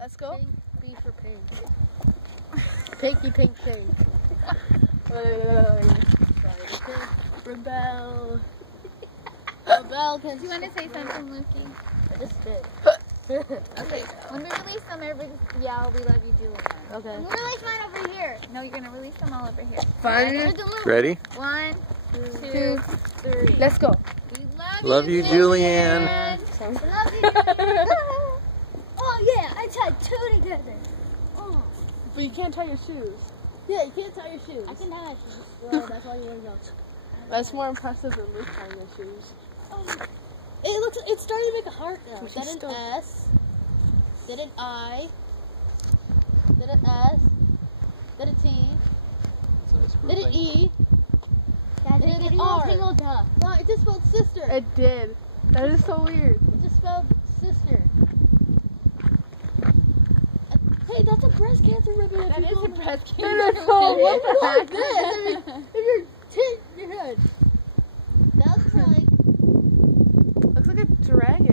Let's go. Pink, B for pink. Pinky pink pink. Rebel. Rebel can. Do you want to say something, Lukey? I just did. Okay. When we release them, everybody yell, "We love you, Julian." Okay. I'm gonna release mine over here. No, you're gonna release them all over here. Fine. Ready? 1, 2, 3. Let's go. We Love you, Julian. I love you, Julian. Oh yeah, I tied 2 together. Oh. But you can't tie your shoes. Yeah, you can't tie your shoes. I can tie my shoes. Well, that's why you want to go. That's more impressive than Luke tying your shoes. It's starting to make a heart now. Which Then is an still- S. Then an I. Then an S. Then a T. Then an E. Guys, Then I an did R. single duh. No, it just spelled sister. It did. That is so weird. It just spelled sister. Hey, that's a breast cancer ribbon. That is a breast cancer. That is so What's weird. like this? I mean, if you're your head. That's like Looks like a dragon.